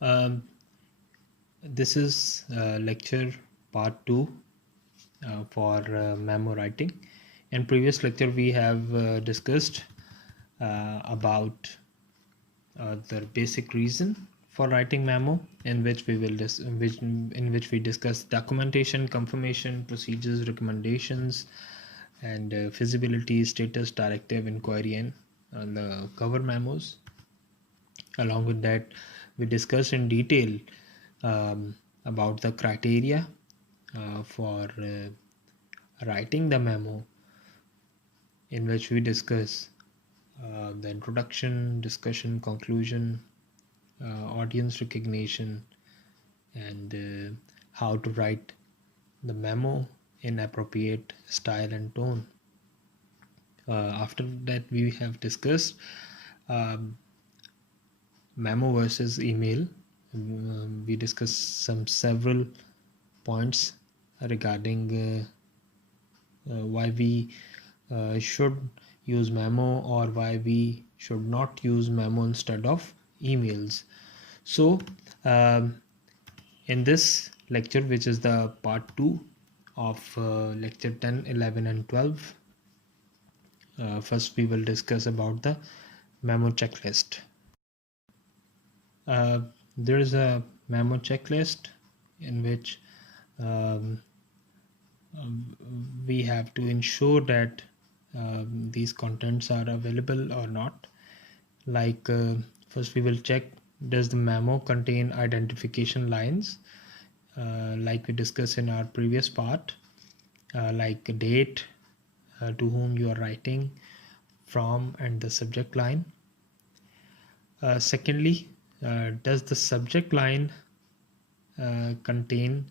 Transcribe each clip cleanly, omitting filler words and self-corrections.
Um, this is lecture part 2 for memo writing. In previous lecture, we have discussed about the basic reason for writing memo, in which in which we discuss documentation, confirmation, procedures, recommendations, and feasibility, status, directive, inquiry, and the cover memos. Along with that, we discussed in detail about the criteria for writing the memo, in which we discuss the introduction, discussion, conclusion, audience recognition, and how to write the memo in appropriate style and tone. After that, we have discussed um, memo versus email. We discussed several points regarding why we should use memo or why we should not use memo instead of emails. So in this lecture, which is the part 2 of lecture 10, 11 and 12, first we will discuss about the memo checklist. There is a memo checklist in which we have to ensure that these contents are available or not. Like first we will check, does the memo contain identification lines, like we discussed in our previous part, like a date, to whom you are writing from, and the subject line. Secondly, does the subject line contain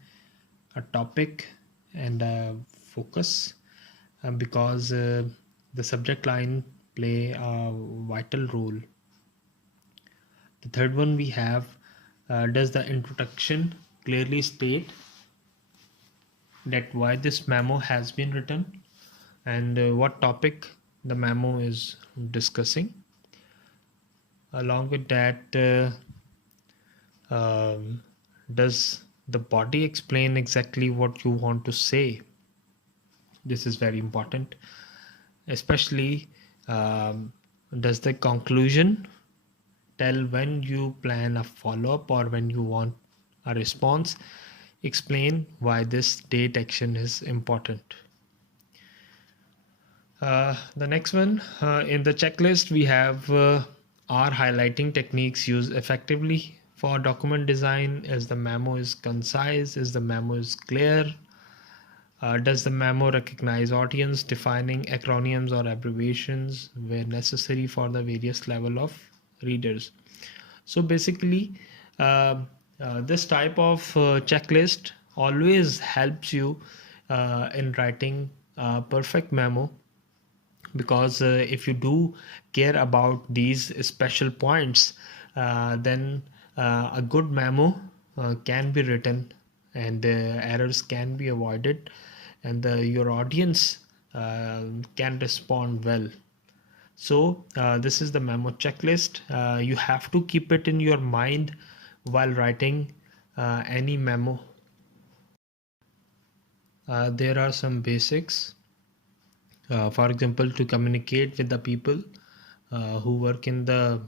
a topic and a focus, because the subject line play a vital role. The third one we have, does the introduction clearly state that why this memo has been written and what topic the memo is discussing. Along with that, does the body explain exactly what you want to say? This is very important. Especially, does the conclusion tell when you plan a follow-up or when you want a response? Explain why this date action is important. The next one, in the checklist, we have are highlighting techniques used effectively for document design. Is the memo is concise? Is the memo is clear? Does the memo recognize audience, defining acronyms or abbreviations where necessary for the various level of readers? So basically, this type of checklist always helps you in writing a perfect memo, because if you do care about these special points, then a good memo can be written, and errors can be avoided, and your audience can respond well. So this is the memo checklist. You have to keep it in your mind while writing any memo. There are some basics. For example, to communicate with the people who work in the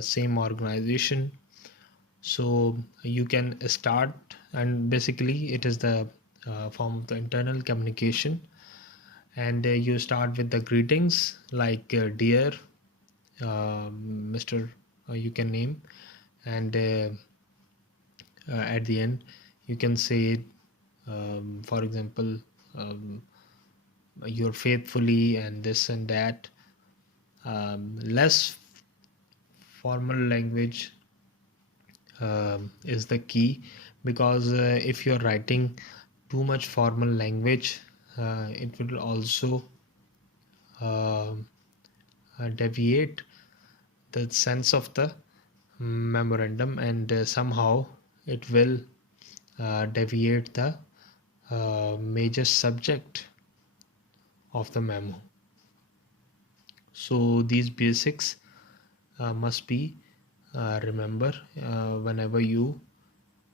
same organization. So you can start, and basically it is the form of the internal communication, and you start with the greetings like dear, Mr. You can name, and at the end you can say, for example, you're faithfully and this and that. Less formal language is the key, because if you're writing too much formal language, it will also uh, deviate the sense of the memorandum, and somehow it will deviate the major subject of the memo. So these basics must be remember whenever you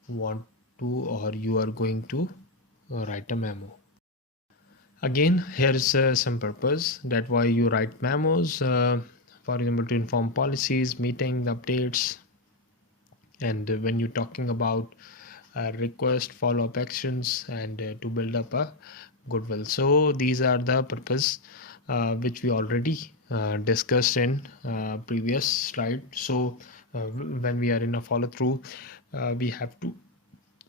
want to or you are going to write a memo. Again, here is some purpose that why you write memos, for example, to inform policies, meeting, updates, and when you're talking about request, follow-up actions, and to build up a goodwill. So these are the purpose which we already discussed in previous slide. So when we are in a follow-through, we have to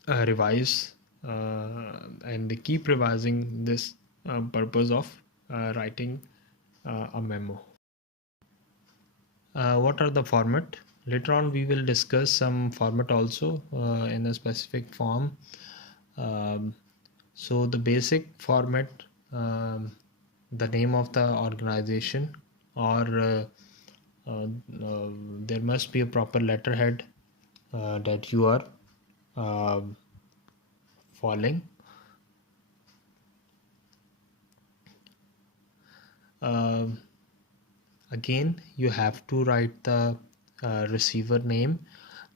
revise and keep revising this purpose of writing a memo. What are the format? Later on we will discuss some format also in a specific form. um, so the basic format, the name of the organization, or uh, there must be a proper letterhead that you are uh, following. Um Again, you have to write the receiver name,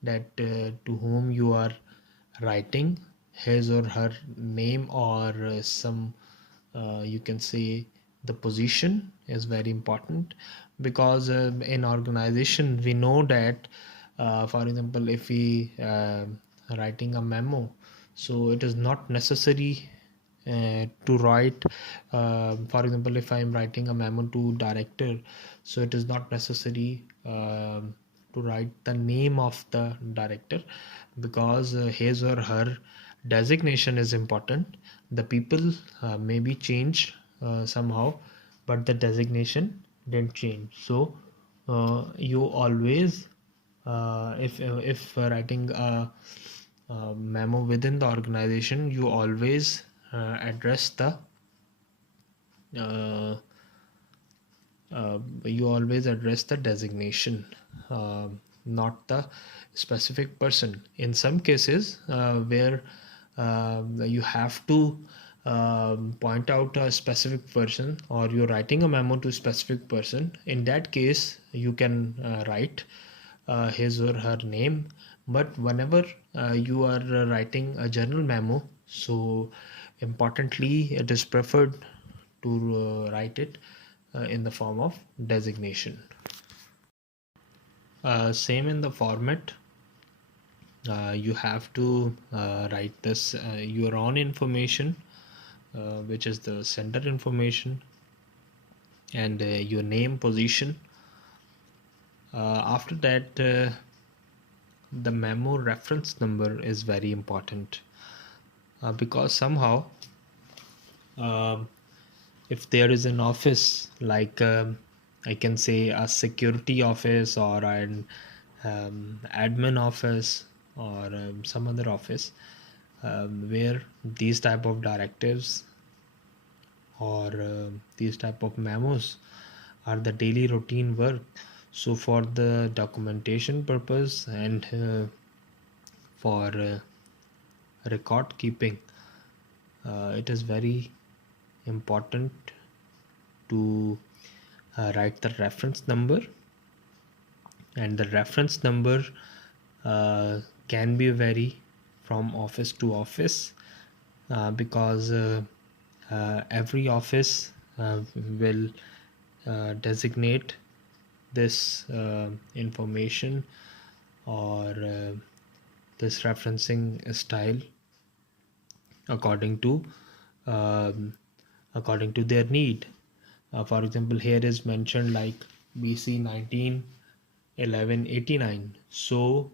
that to whom you are writing, his or her name, or some you can say the position is very important, because in organization we know that for example, if we writing a memo, so it is not necessary to write, for example, if I am writing a memo to director, so it is not necessary to write the name of the director, because his or her designation is important. The people may be changed somehow, but the designation didn't change. So you always, if writing a memo within the organization, you always address the uh, you always address the designation, not the specific person. In some cases where you have to point out a specific person, or you're writing a memo to a specific person, in that case you can write his or her name. But whenever you are writing a general memo, so importantly it is preferred to write it in the form of designation. Same in the format, you have to write this your own information, which is the sender information, and your name, position. After that, the memo reference number is very important, because somehow um, if there is an office like I can say a security office, or an admin office, or some other office where these type of directives or these type of memos are the daily routine work. So for the documentation purpose and for record keeping, it is very important to write the reference number. And the reference number can be vary from office to office, because every office will designate this information, or this referencing style according to um, according to their need. For example, here is mentioned like BC 191189. So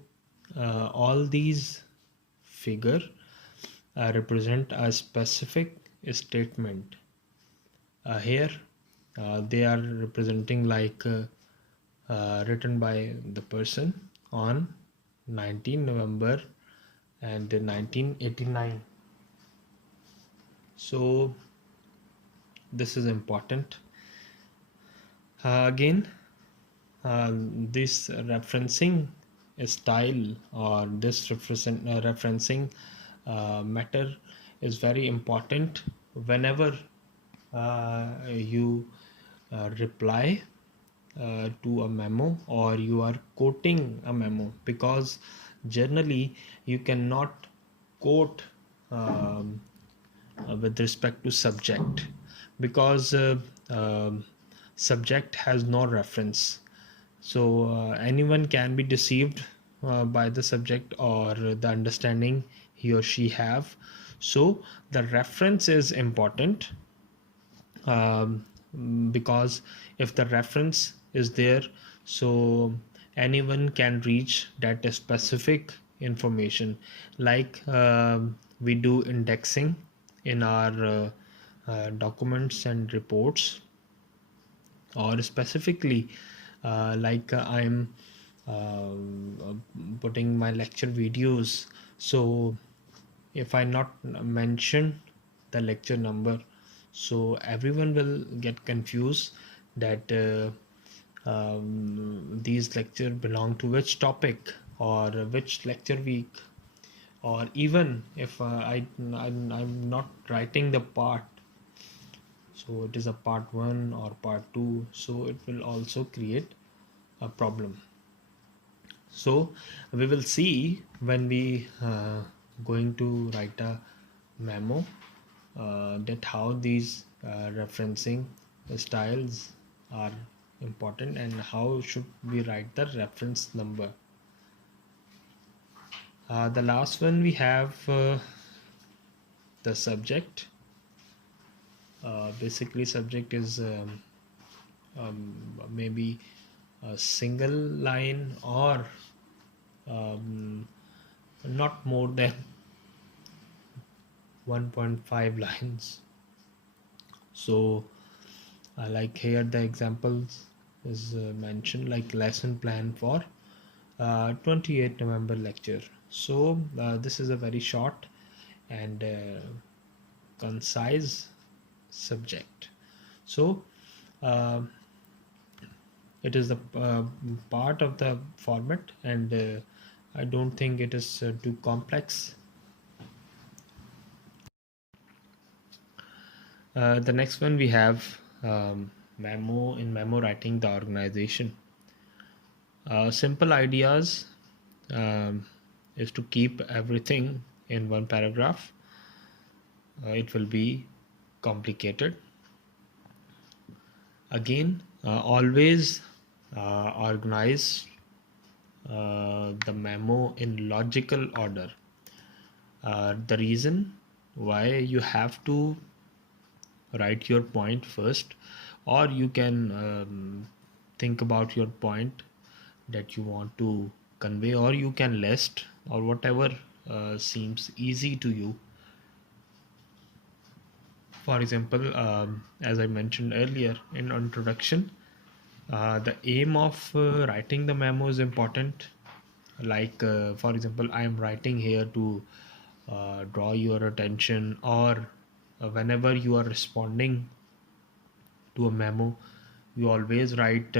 all these figure represent a specific statement. Here they are representing like written by the person on 19 November and 1989. So this is important. Again, this referencing style, or this referencing matter is very important whenever you reply to a memo, or you are quoting a memo, because generally you cannot quote um, with respect to subject, because subject has no reference. So anyone can be deceived by the subject or the understanding he or she have. So the reference is important, um, because if the reference is there, so anyone can reach that specific information. Like we do indexing in our documents and reports, or specifically like I'm putting my lecture videos. So if I not mention the lecture number, so everyone will get confused that these lecture belong to which topic or which lecture week. Or even if I'm not writing the part, so it is a part 1 or part 2, so it will also create a problem. So we will see when we going to write a memo, that how these referencing styles are important, and how should we write the reference number. The last one we have the subject. Basically subject is maybe a single line, or um, not more than 1.5 lines. So like here the examples is mentioned, like lesson plan for 28 November lecture. So this is a very short and concise subject. So uh, it is the part of the format, and I don't think it is too complex. The next one we have memo. In memo writing, the organization. Simple ideas is to keep everything in one paragraph. It will be complicated. Again, always organize the memo in logical order. The reason why you have to write your point first, or you can think about your point that you want to convey, or you can list, or whatever seems easy to you. For example, as I mentioned earlier in introduction, the aim of writing the memo is important. Like for example, I am writing here to draw your attention, or whenever you are responding to a memo, you always write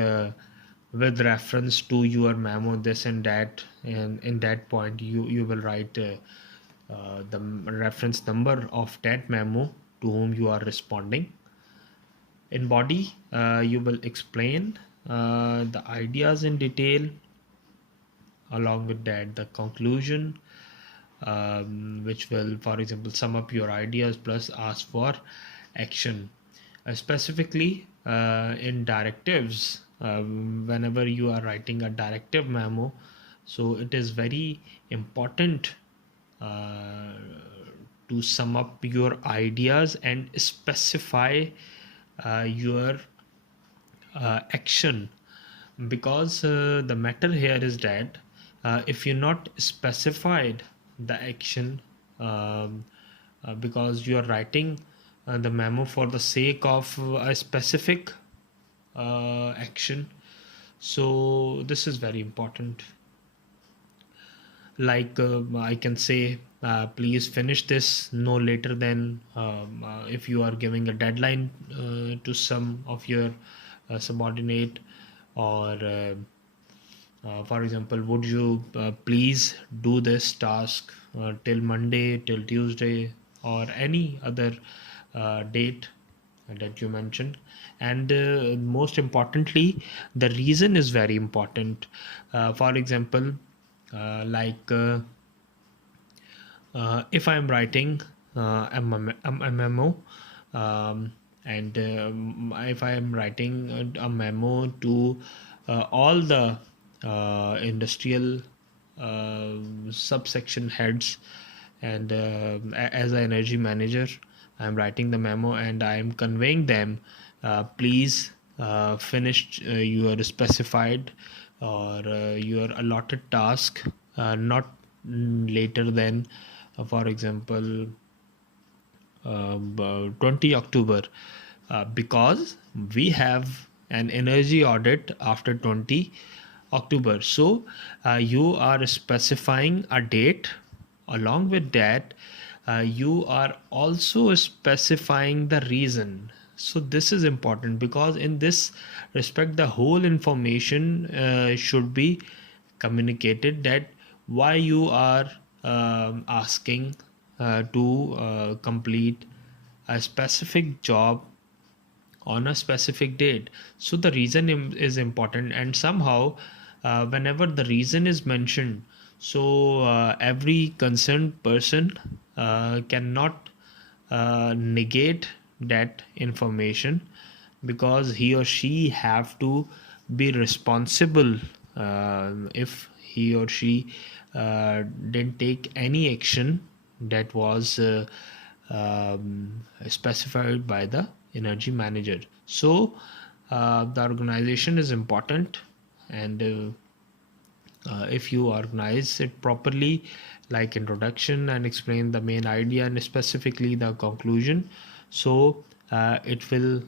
with reference to your memo this and that, and in that point you will write the reference number of that memo to whom you are responding. In body, you will explain the ideas in detail. Along with that, the conclusion, which will, for example, sum up your ideas plus ask for action. Specifically in directives, whenever you are writing a directive memo, so it is very important uh, to sum up your ideas and specify your action, because the matter here is that if you're not specified the action, because you are writing the memo for the sake of a specific action, so this is very important. Like I can say, please finish this no later than, if you are giving a deadline to some of your subordinate, or for example, would you please do this task till Monday, till Tuesday, or any other date that you mentioned. And most importantly, the reason is very important. For example, like if I'm writing a memo, and if I am writing a memo to all the industrial uh, subsection heads, and as an energy manager, I'm writing the memo and I am conveying them, please finish your specified or your allotted task, not later than for example 20 October, because we have an energy audit after 20 October. So you are specifying a date. Along with that, you are also specifying the reason. So this is important, because in this respect the whole information should be communicated, that why you are asking to complete a specific job on a specific date. So the reason is important, and somehow whenever the reason is mentioned, so every concerned person cannot negate that information, because he or she have to be responsible if he or she didn't take any action that was specified by the energy manager. So the organization is important, and if you organize it properly, like introduction and explain the main idea and specifically the conclusion, so it will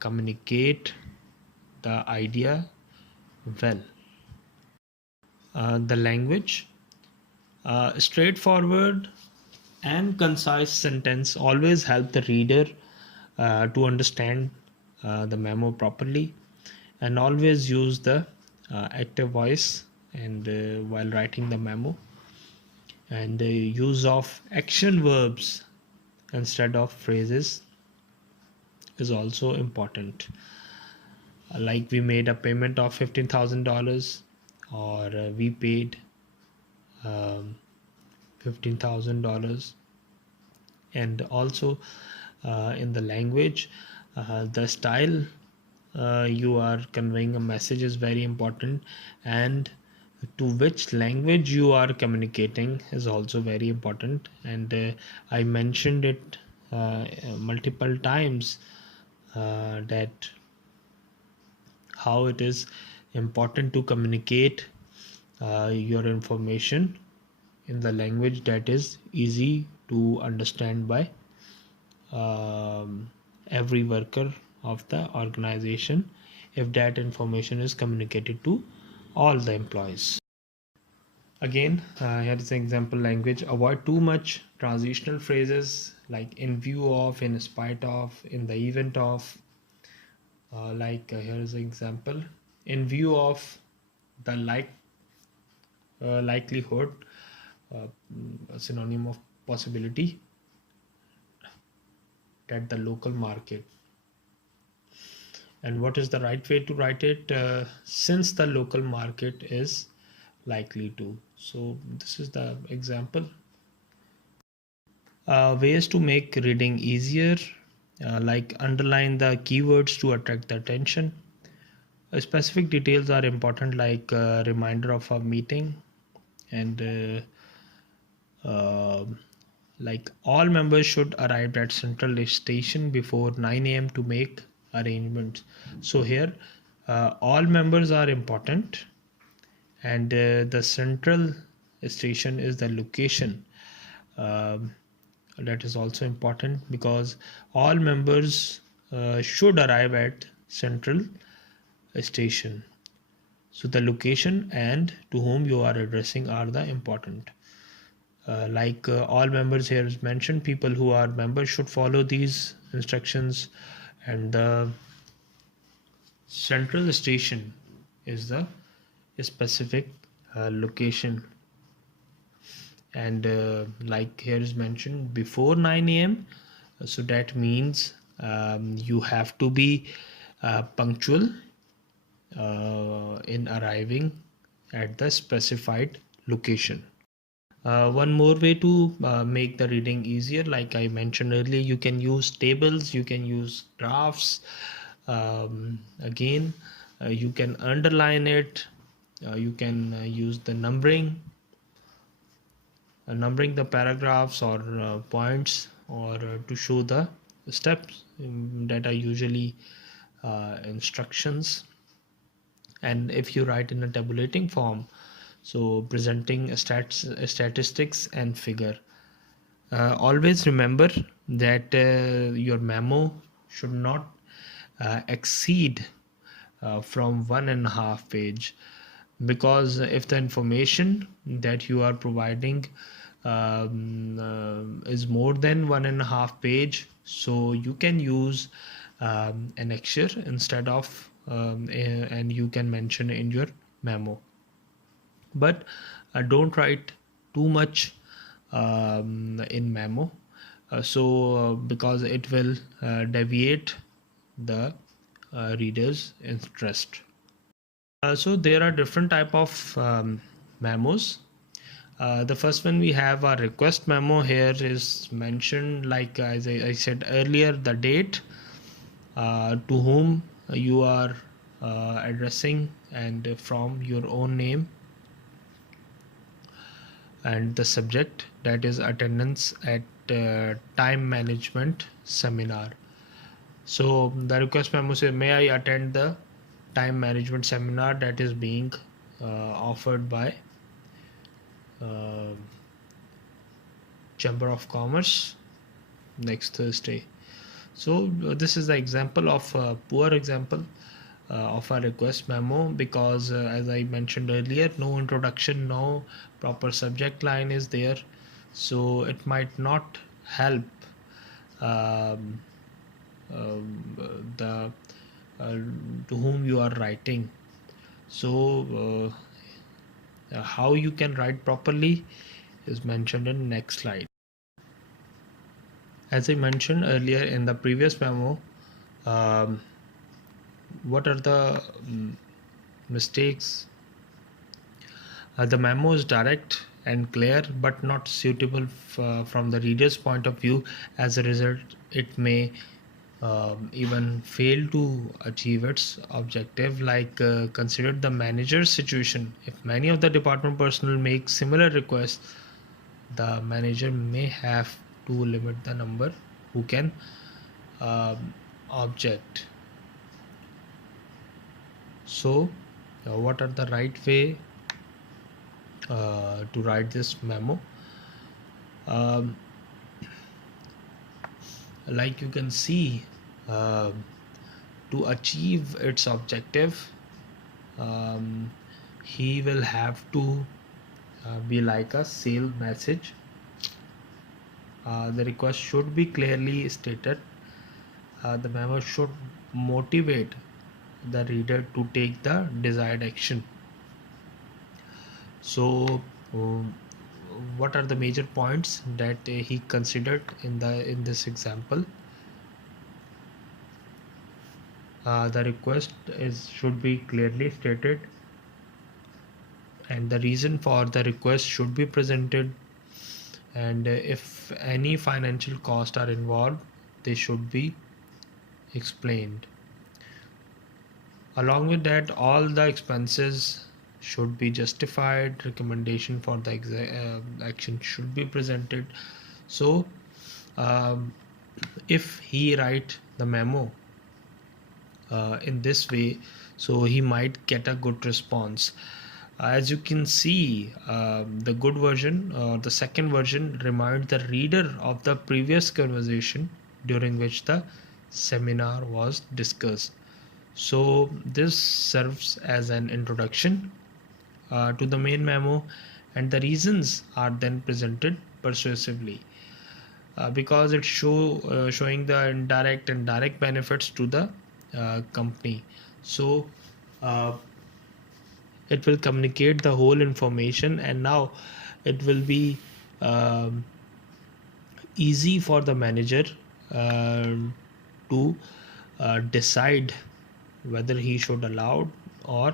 communicate the idea well. The language, straightforward and concise sentence always help the reader to understand the memo properly, and always use the active voice and while writing the memo, and the use of action verbs instead of phrases is also important. Like we made a payment of $15,000, or we paid um, $15,000. And also in the language, the style you are conveying a message is very important, and to which language you are communicating is also very important. And I mentioned it multiple times, that how it is important to communicate your information in the language that is easy to understand by every worker of the organization, if that information is communicated to all the employees. Again, here is an example language. Avoid too much transitional phrases like in view of, in spite of, in the event of. Here is an example. In view of the likelihood, a synonym of possibility, that the local market. And what is the right way to write it? Since the local market is likely to. So this is the example. Ways to make reading easier, like underline the keywords to attract the attention. Specific details are important, like reminder of a meeting, and like all members should arrive at central station before 9 a.m. to make arrangements. So here all members are important, and the central station is the location. um, that is also important, because all members should arrive at central station. So the location and to whom you are addressing are the important. All members here is mentioned, people who are members should follow these instructions, and the central station is the specific location. And like here is mentioned before 9 a.m. So that means You have to be punctual in arriving at the specified location. One more way to make the reading easier, like I mentioned earlier, you can use tables, you can use graphs. Again, you can underline it, you can use the numbering the paragraphs or points, or to show the steps that are usually instructions. And if you write in a tabulating form, so presenting statistics and figure. Always remember that your memo should not exceed from 1.5 page, because if the information that you are providing is more than 1.5 page, so you can use annexure instead of and you can mention in your memo. But don't write too much in memo, because it will deviate the reader's interest. So there are different type of memos. The first one we have a request memo. Here is mentioned, like as I said earlier, the date, to whom you are addressing, and from your own name, and the subject, that is attendance at time management seminar. So the request memo says, may I attend the time management seminar that is being offered by Chamber of Commerce next Thursday. So this is the example of a poor example of a request memo, because as I mentioned earlier, no introduction, no proper subject line is there, so it might not help um, the to whom you are writing. So how you can write properly is mentioned in next slide. As I mentioned earlier in the previous memo, what are the mistakes? The memo is direct and clear, but not suitable from the reader's point of view. As a result, it may even fail to achieve its objective. Like consider the manager's situation. If many of the department personnel make similar requests, the manager may have to limit the number who can object. So what are the right way to write this memo? Like you can see, to achieve its objective, he will have to be like a sale message. The request should be clearly stated. The memo should motivate the reader to take the desired action. So what are the major points that he considered in this example? The request should be clearly stated, and the reason for the request should be presented, and if any financial costs are involved, they should be explained. Along with that, all the expenses should be justified. Recommendation for the action should be presented. So if he write the memo in this way, so he might get a good response. As you can see, the good version or the second version reminds the reader of the previous conversation during which the seminar was discussed. So this serves as an introduction to the main memo, and the reasons are then presented persuasively, because it's showing the indirect and direct benefits to the company. So it will communicate the whole information, and now it will be easy for the manager to decide whether he should allow or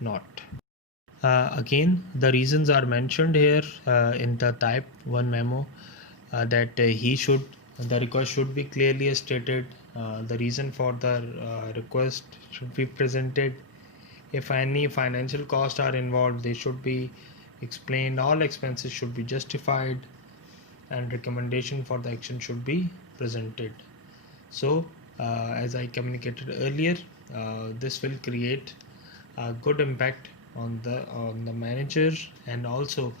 not. Again, the reasons are mentioned here in the type 1 memo, that the request should be clearly stated, the reason for the request should be presented. If any financial costs are involved, they should be explained. All expenses should be justified, and recommendation for the action should be presented. So as I communicated earlier, this will create a good impact on the manager, and also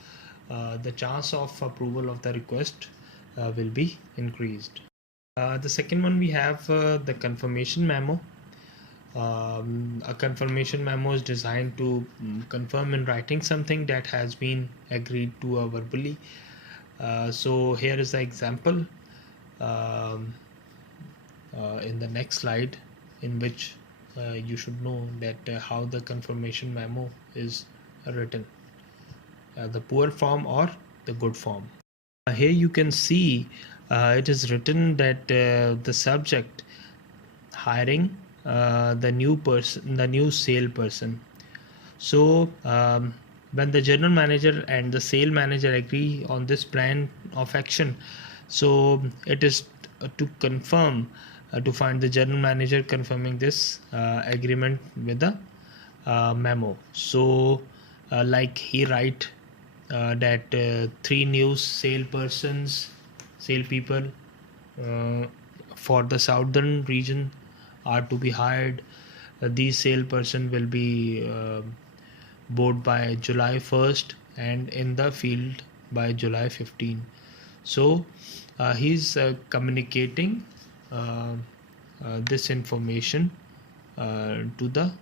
the chance of approval of the request will be increased. The second one, we have the confirmation memo. A confirmation memo is designed to confirm in writing something that has been agreed to verbally. So here is the example in the next slide, in which you should know that how the confirmation memo is written, the poor form or the good form. Here you can see it is written that the subject hiring the new salesperson. So when the general manager and the sale manager agree on this plan of action, so it is to confirm, to find the general manager confirming this agreement with the memo. So like he write that 3 new salespeople for the southern region are to be hired. These salesperson will be board by July 1st and in the field by July 15. So he's communicating this information to the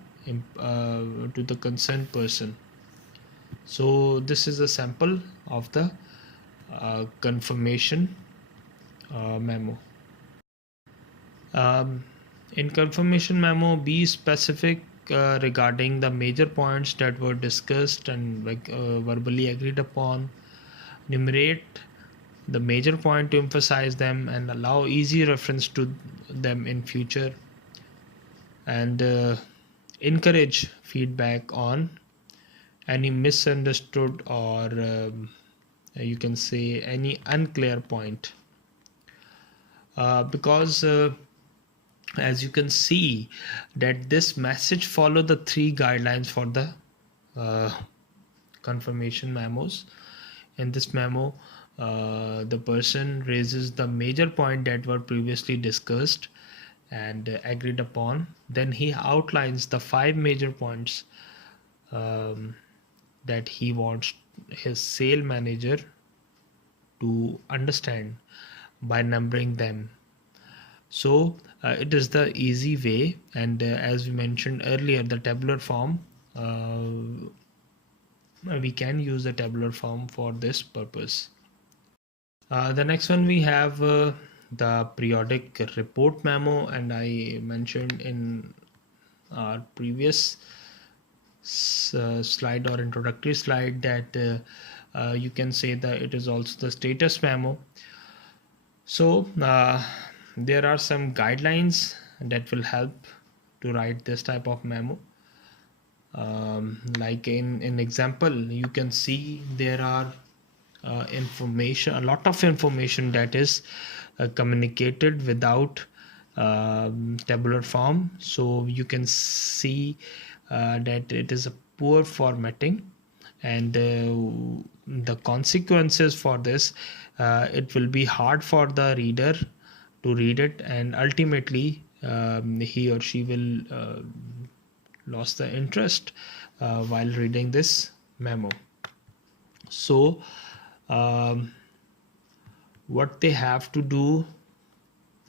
concerned person. So this is a sample of the confirmation memo. In confirmation memo, be specific regarding the major points that were discussed and verbally agreed upon. Enumerate the major point to emphasize them and allow easy reference to them in future. And encourage feedback on any misunderstood or you can say any unclear point, because as you can see that this message follow the 3 guidelines for the confirmation memos. In this memo, the person raises the major point that were previously discussed and agreed upon. Then he outlines the 5 major points that he wants his sale manager to understand by numbering them. So it is the easy way, and as we mentioned earlier, the tabular form, we can use the tabular form for this purpose. The next one, we have the periodic report memo, and I mentioned in our previous slide or introductory slide that you can say that it is also the status memo. So there are some guidelines that will help to write this type of memo. Like in example, you can see there are a lot of information that is communicated without tabular form. So you can see that it is a poor formatting, and the consequences for this, it will be hard for the reader to read it, and ultimately he or she will lose the interest while reading this memo. So what they have to do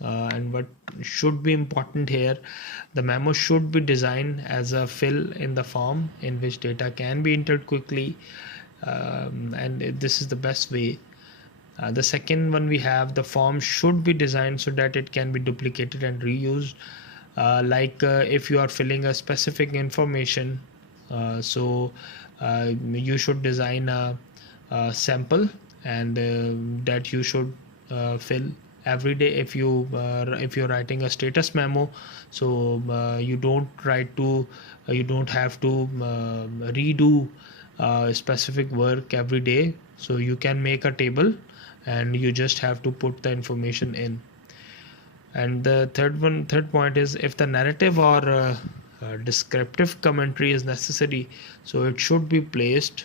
and what should be important here, the memo should be designed as a fill in the form in which data can be entered quickly, and this is the best way. The second one, we have the form should be designed so that it can be duplicated and reused. If you are filling a specific information, so you should design a sample, and that you should fill every day. If you're writing a status memo, so you don't have to redo specific work every day. So you can make a table and you just have to put the information in. And the third point is, if the narrative or descriptive commentary is necessary, so it should be provided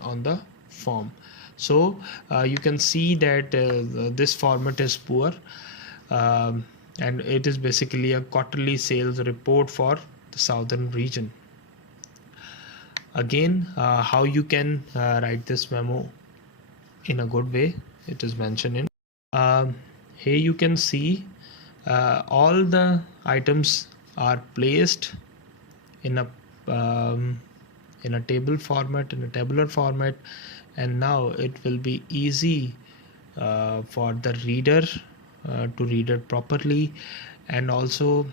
on the form. So you can see that this format is poor, and it is basically a quarterly sales report for the southern region. Again, how you can write this memo in a good way, it is mentioned in here. You can see all the items are placed in a table format, in a tabular format, and now it will be easy for the reader to read it properly, and also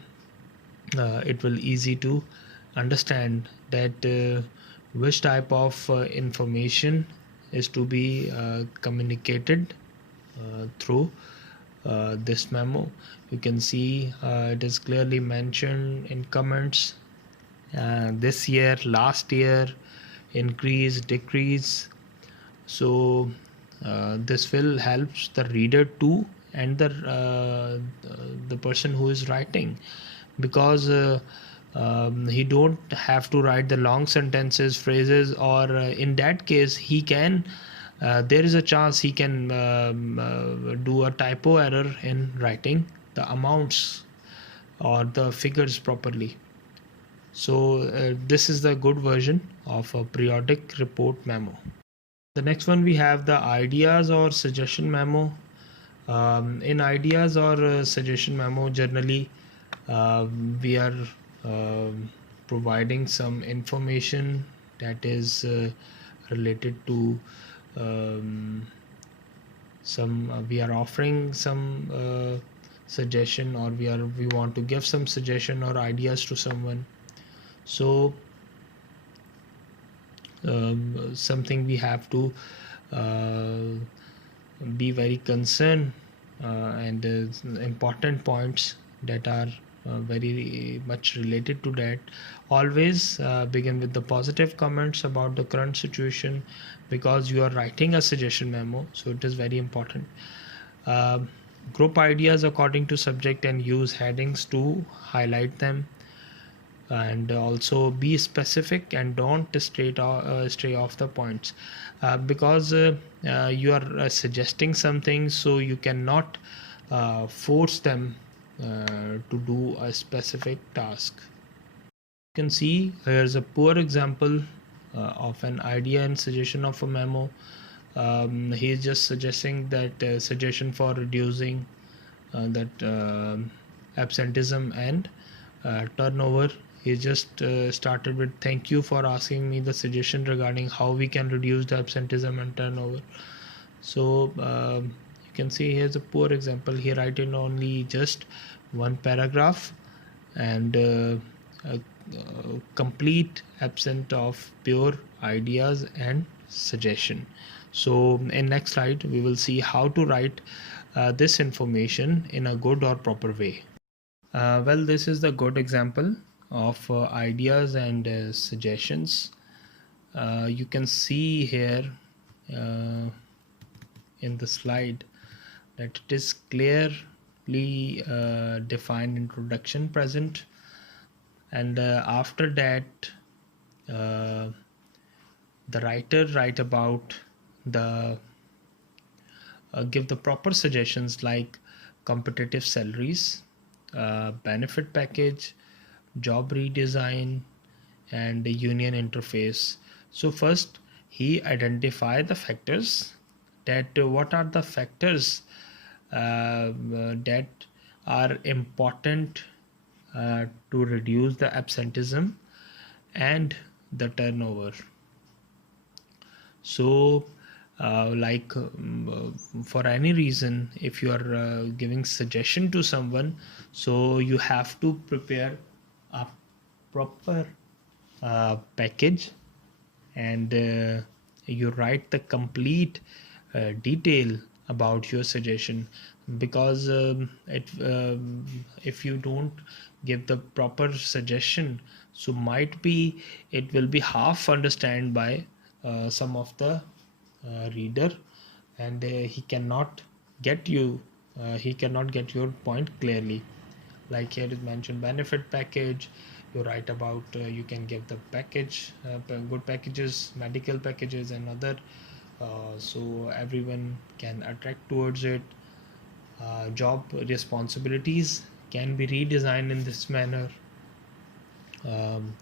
it will easy to understand that which type of information is to be communicated through this memo. You can see it is clearly mentioned in comments, this year, last year, increase, decrease. So this will help the reader too, and the person who is writing, because he don't have to write the long sentences, phrases, or in that case he can there is a chance he can do a typo error in writing the amounts or the figures properly. So this is the good version of a periodic report memo. The next one, we have the ideas or suggestion memo. In ideas or suggestion memo, generally we are providing some information that is related to we are offering some suggestion, or we want to give some suggestion or ideas to someone. So something we have to be very concerned, and important points that are very much related to that. Always begin with the positive comments about the current situation, because you are writing a suggestion memo, so it is very important. Group ideas according to subject and use headings to highlight them, and also be specific and don't stray off the points, because you are suggesting something, so you cannot force them to do a specific task. You can see here's a poor example of an idea and suggestion of a memo. He is just suggesting that suggestion for reducing that absenteeism and turnover. He just started with, thank you for asking me the suggestion regarding how we can reduce the absenteeism and turnover. So you can see here's a poor example. He write in only just one paragraph, and a complete absent of pure ideas and suggestion. So in next slide we will see how to write this information in a good or proper way. Well, this is the good example of ideas and suggestions. You can see here in the slide that it is clearly defined introduction present, and after that the writer write about the give the proper suggestions like competitive salaries, benefit package, job redesign, and the union interface. So first he identify the factors, that what are the factors that are important to reduce the absenteeism and the turnover. So for any reason, if you are giving suggestion to someone, so you have to prepare a proper package, and you write the complete detail about your suggestion, because if you don't give the proper suggestion, so might be it will be half understand by some of the reader, and he cannot get your point clearly. Like here is mentioned benefit package, you write about you can give the package, good packages, medical packages and other, so everyone can attract towards it. Job responsibilities can be redesigned in this manner. um,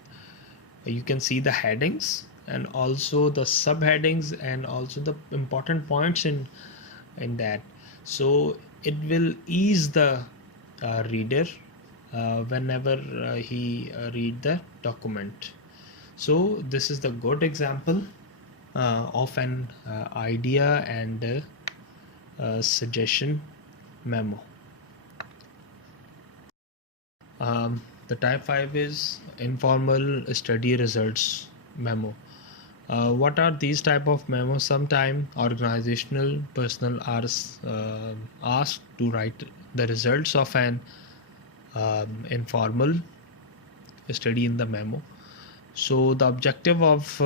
you can see the headings and also the subheadings and also the important points in that, so it will ease the reader whenever he read the document. So this is the good example of an idea and suggestion memo. The type 5 is informal study results memo. What are these type of memos? Sometime organizational personnel are asked to write the results of an informal study in the memo. So the objective of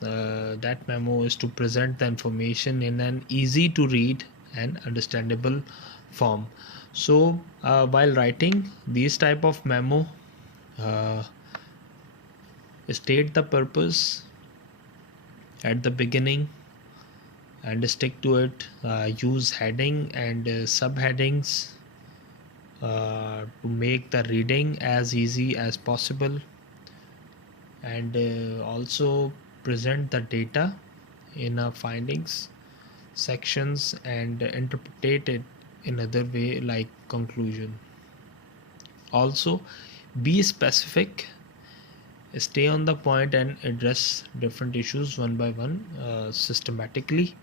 that memo is to present the information in an easy to read and understandable form. So while writing these type of memo, uh, state the purpose at the beginning and stick to it. Use heading and subheadings to make the reading as easy as possible, and also present the data in a findings sections and interpret it in other way like conclusion. Also be specific, stay on the point and address different issues one by one systematically.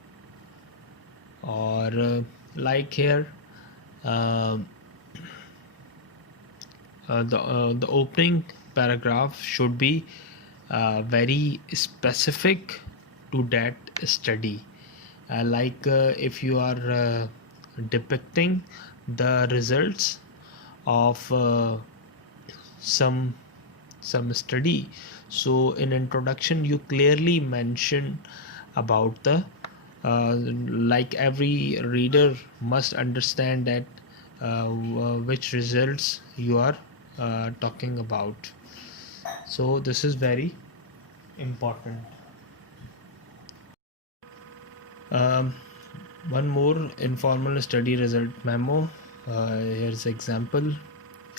Or like here, um the opening paragraph should be very specific to that study. If you are depicting the results of some study, so in introduction you clearly mention about the like every reader must understand that which results you are talking about. So this is very important. um, One more informal study result memo. Here's example.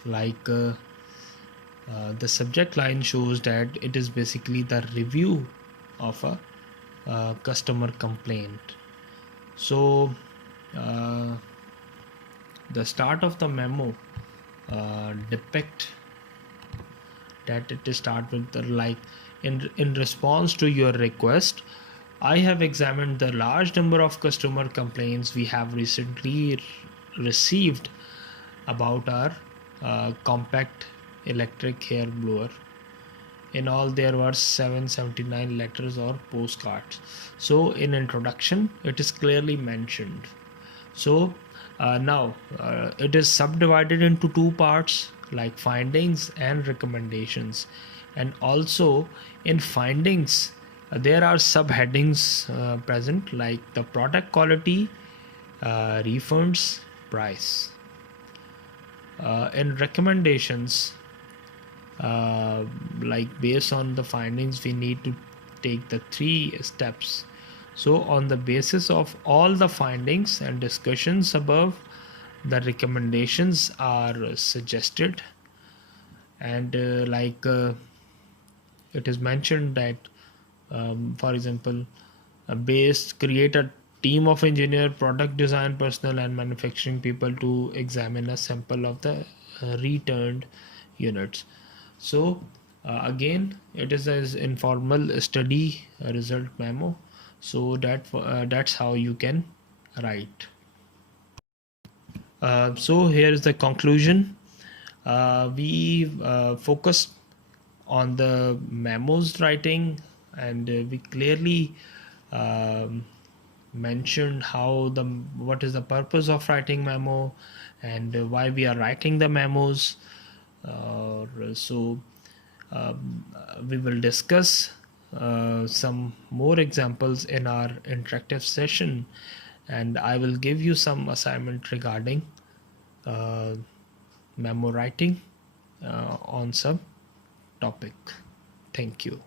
like the subject line shows that it is basically the review of a customer complaint. So uh, the start of the memo depict that it is start with the in response to your request, I have examined the large number of customer complaints we have recently received about our compact electric hair blower. In all there were 779 letters or postcards. So in introduction it is clearly mentioned. So now it is subdivided into two parts like findings and recommendations, and also in findings there are subheadings present like the product quality, refunds, price. In recommendations, like based on the findings we need to take the 3 steps. So on the basis of all the findings and discussions above, the recommendations are suggested. And it is mentioned that for example, create a team of engineer, product design personnel and manufacturing people to examine a sample of the returned units. So again it is an informal study result memo, so that's how you can write. So here is the conclusion. We focused on the memos writing, and we clearly um, mentioned what is the purpose of writing memo, and why we are writing the memos. So we will discuss some more examples in our interactive session, and I will give you some assignment regarding uh, memo writing on some topic. Thank you.